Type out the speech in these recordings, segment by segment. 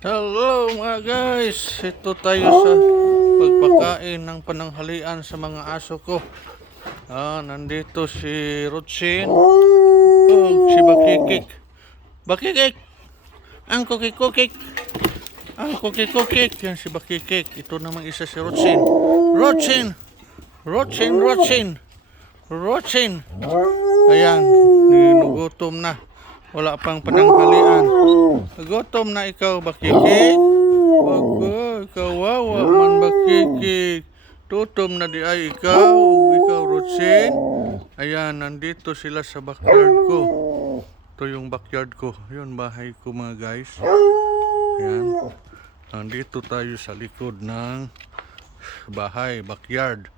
Hello mga guys! Ito tayo sa pagpakain ng pananghalian sa mga aso ko. Ah, nandito si Rutsin. Oh, si Bakikik. Bakikik! Ang kukik-kukik! Ang kukik-kukik! Yan si Bakikik. Ito namang isa si Rutsin. Rutsin! Rutsin! Rutsin! Rutsin! Ayan, ninugutom na. Wala pang pananghalian. Gutom na ikaw, bakikik? Wag ikaw wawa man bakikik. Tutom na di ay ikaw, ikaw Rutsin. Ayan, nandito sila sa backyard ko. Ito yung backyard ko. Yun, bahay ko mga guys. Ayan. Nandito tayo sa likod ng bahay, backyard.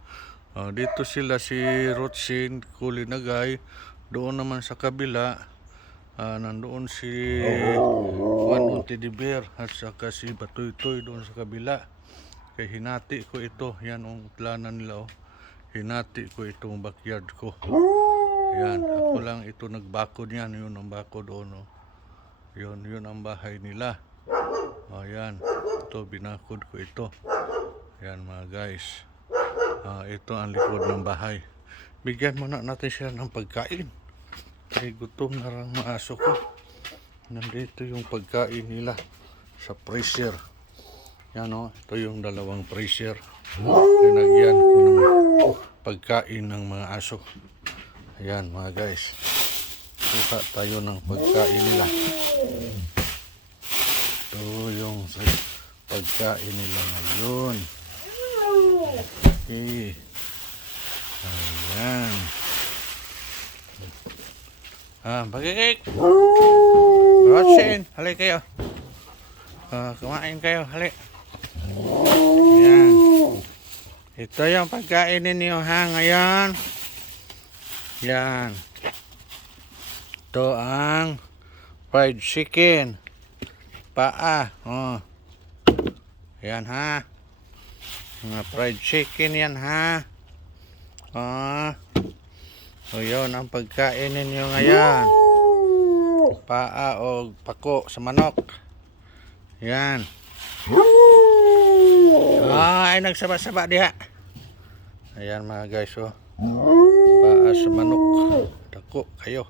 Ah, dito sila si Rutsin, Kulinagay. Doon naman sa kabila, Ah, nandoon si Juan Untidibir at saka si Batoy-Toy doon sa kabila. Kaya hinati ko ito. Yan ang planan nila. Oh. Hinati ko itong backyard ko. Yan. Ako lang ito nagbakod yan. Yun ang bakod doon. Oh. Yun, yun ang bahay nila. Ayan. Ito, binakod ko ito. Yan mga guys. Ah, ito ang likod ng bahay. Bigyan muna natin sila ng pagkain. Ay, gutom na lang mga aso ko. Nandito yung pagkain nila sa freezer. Yan o, ito yung dalawang freezer. Pinagyan ko ng pagkain ng mga aso. Ayan mga guys. Kuha tayo ng pagkain nila. Ito yung pagkain nila ngayon. Okay. Ayan. Ah, bagikik. Rosin, halik kayo. Ah, kumain kayo, halik. Yan. Ito yung pagkain ninyo ha ngayon. Yan. Ito ang fried chicken. Paa. Oh. Yan ha. Mga fried chicken yan ha. Ah. O yun ang pagkain ninyo ngayon. Paa o pako sa manok. Yan. Ah, ay nagsaba-saba diha. Ayan mga guys oh. Paa sa manok. Dako kayo.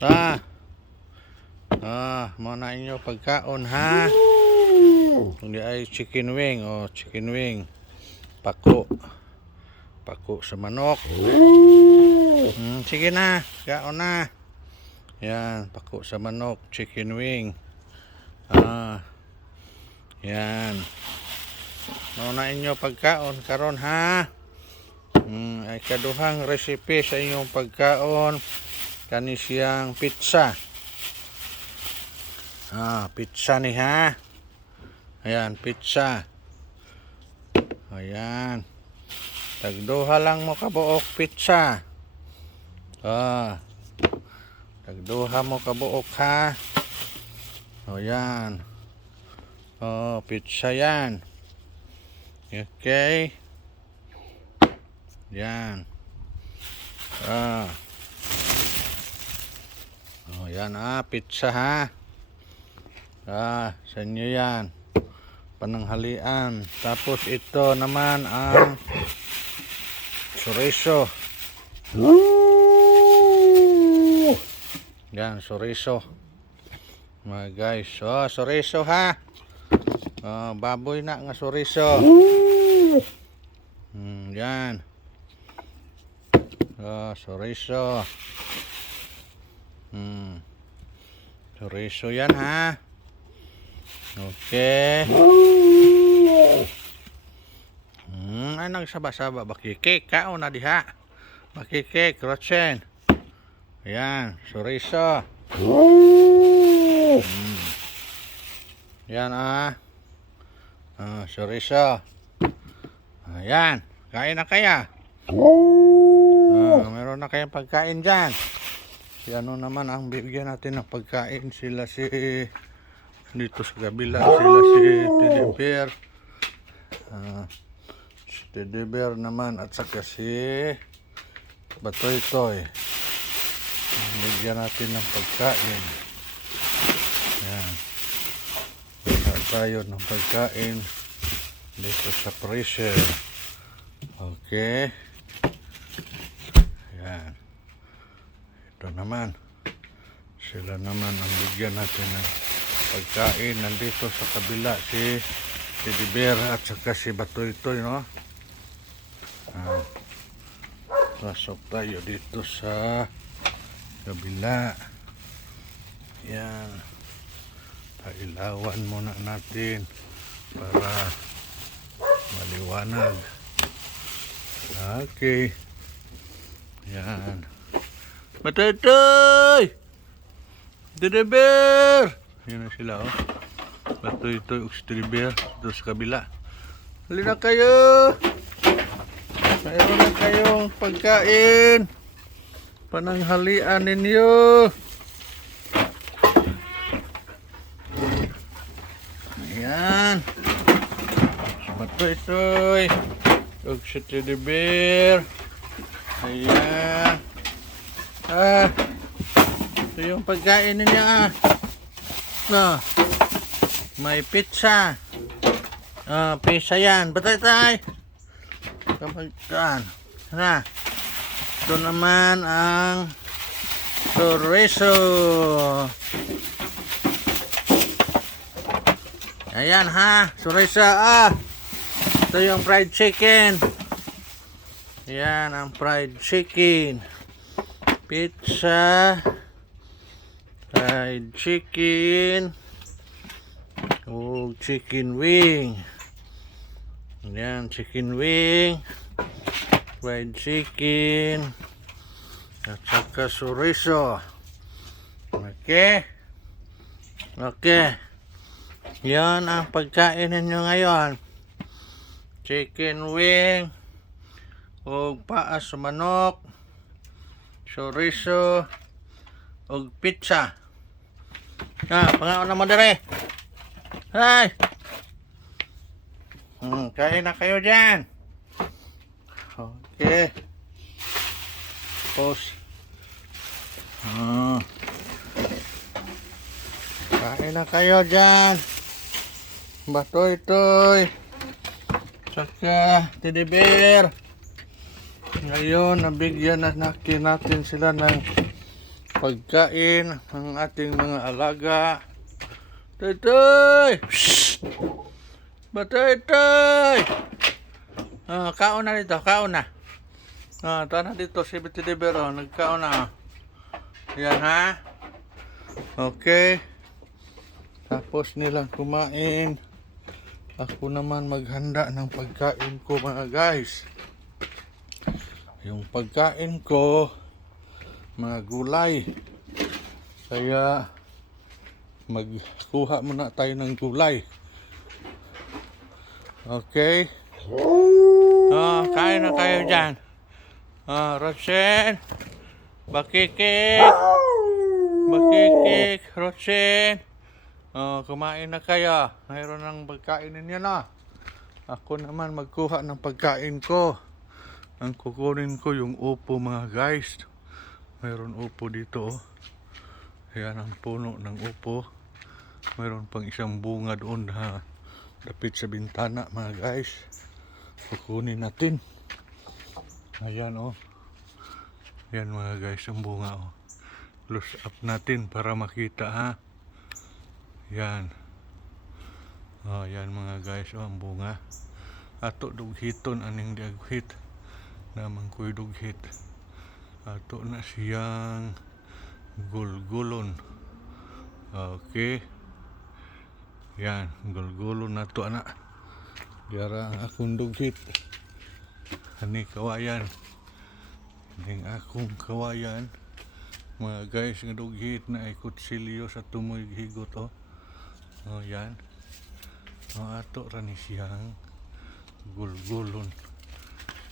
Ah. Ah, mo na inyo pagkaon ha. Hindi ay chicken wing o chicken wing. Pako. Pako sa manok. Hmm, sige na, kaon na. Yan, pako sa manok, chicken wing. Ah. Yan. Mauna inyo pagkaon karon ha. Hmm, ay kaduhang recipe sa inyong pagkaon kani siyang pizza. Ah, pizza ni ha. Ayan, pizza. Ayan. Tagduha lang mo kabuok pizza. Ah. Tagduha mo kabuok ha. O yan. Oh, pizza yan. Okay. Yan. Ah. Oh, yan ah, pizza ha. Ah, sa inyo yan. Pananghalian. Tapos ito naman ang chorizo. Yan, chorizo. Mga guys. Oh, chorizo ha. Oh, baboy na nga chorizo. Hmm, yan. Oh, chorizo. Hmm. Chorizo yan ha. Okay. Hmm, ay nagsaba-saba. Bakikik, kao na diha. Bakikik, rotsen. Ayan, chorizo. Hmm. Yan ah. Ah, chorizo. Ayan, kain na kaya. Ah, meron na kayong pagkain dyan. Si ano naman ang bibigyan natin ng pagkain. Sila si dito sa kabila sila si Teddy Bear. Ah, si Teddy Bear naman at saka si Batoy Toy. Bigyan natin ng pagkain. Yan. tayo ng pagkain dito sa freezer. Okay. Yan. Ito naman. Sila naman ang bigyan natin ng pagkain. Nandito sa kabila si si Diber at saka si Batoy-Toy, no? Ah. Pasok tayo dito sa kabila. Yan. Pailawan muna natin para maliwanag. Okay. Yan. Matatoy! Driver! Yan na sila, oh. Matoy-toy og si Driver dito sa kabila. Halina kayo! Mayroon na kayong pagkain. Pananghalian ninyo. Ayan. Matoy-toy. Og si Teddy Bear. Ayan. Ah. Ito yung pagkain ninyo ah. No. May pizza. Ah, pizza yan. Batay tay. Kapag saan? Na. Ito naman ang chorizo. Ayan ha, chorizo ah. Ito yung fried chicken. Yan ang fried chicken. Pizza. Fried chicken. Oh, chicken wing. Yan, chicken wing. Fried chicken. At saka chorizo. Okay. Okay. Yan ang pagkain ninyo ngayon. Chicken wing. O paa sa manok. Chorizo. O pizza. Ah, pangaon naman dere. Hay! Hmm, kain na kayo dyan. Okay. Tapos. Ah. Kain na kayo dyan. Batoy-toy. Tsaka bear. Ngayon, nabigyan na natin, natin sila ng pagkain ng ating mga alaga. Toy-toy! Batoy-toy! Ah, kaon na dito, kaon na. Ah, ito na dito si Teddy Bear, oh, nagkaon na. Yan ha. Okay. Tapos nilang kumain. Ako naman maghanda ng pagkain ko mga guys. Yung pagkain ko, mga gulay. Kaya magkuha muna tayo ng gulay. Okay. Oh, kain na kayo dyan. Ah, Rosen. Bakikik. Bakikik. Rosen. Oh, kumain na kayo. Mayroon ng pagkain ninyo na. Ako naman magkuha ng pagkain ko. Ang kukunin ko yung upo mga guys. Mayroon upo dito. oh. Yan ang puno ng upo. Mayroon pang isang bunga doon na dapit sa bintana mga guys. Kukunin natin. Ayan oh. Yan mga guys ang bunga oh. Close up natin para makita ha. Yan. Oh, yan mga guys oh ang bunga. Ato dughiton aning diaghit. Namang kuy dughit. Ato na siyang gulgulon. Okay. Yan, gulgulon na to anak. Diara akong dughit. Ani kawayan. Ning akong kawayan. Mga guys nga dughit na ay kutsilyo sa tumoy higot oh. Oh, yan. Oh, ato ra ni siyang gulgulon.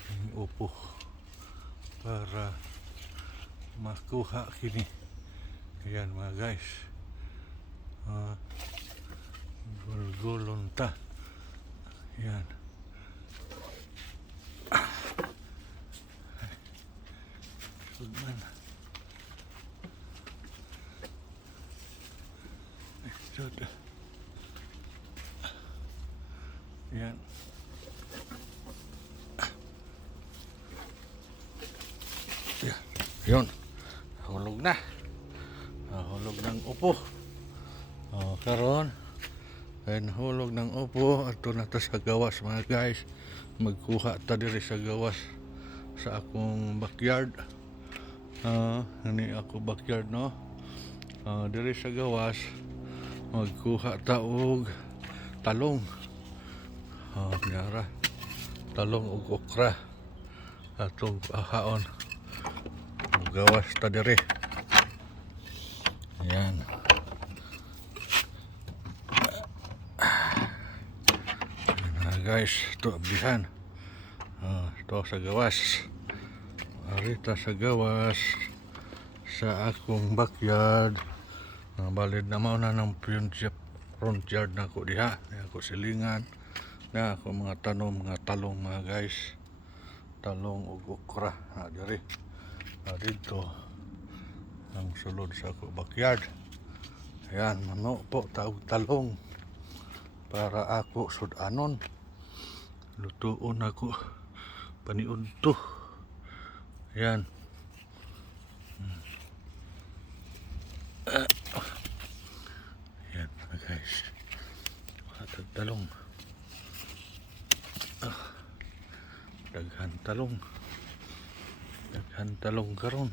Ang upo para makuha kini. Ayan mga guys. Ah, gulgulon ta. Yan. Sugman. Ay, sud. Yan. Yan. Yun. Hulog na. Ah, hulog ng upo. Oh, karon. Ay nahulog ng upo. Ato na ta sa gawas mga guys. Magkuha ta diri sa gawas sa akong backyard. Ah, ini ako backyard no. Ah, diri sa gawas magkuha ta og talong. Ah, nyara. Talong ug okra. Atong ahaon. Gawas ta diri. Yan. Yan na guys, ito abihan. Ah, ito sa gawas. Arita sa gawas sa akong backyard. Ah, balid na mao na ng front yard, na ko diha. Na ako silingan. Na ako mga tanom, mga talong mga guys. Talong ug okra na diri. Ah, dito ang sulod sa ako backyard. Ayan, mano po, taog talong para ako sudanon. Lutuon ako paniudto. Ayan. Ayan, mga guys. Matag talong. Ah. Daghan talong. Daghan talong karon.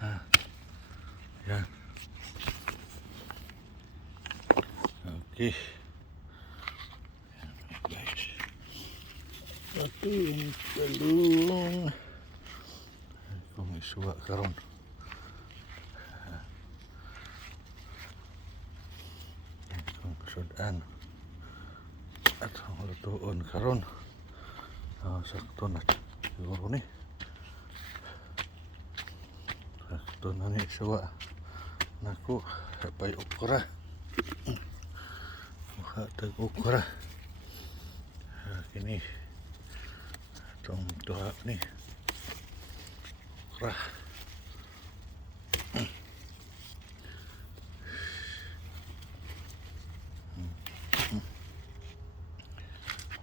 Ha. Yan. Okay. Yan, guys. Ito yung talong. Kung isuwa karon. Kung sudan. At ang lutuon karon. Ah, sakto na siguro ni. Sakto na ni isuwa. Naku, sapay okra. Mukha tag okra. Ah, Kini. Itong tuha ni. Okra.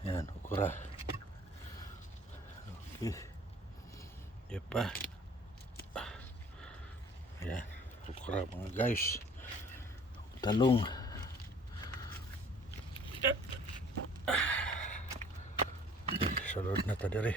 Yan, okra. Okay. Di pa. Ayan, okra mga guys. Talong. Sulod na ta diri.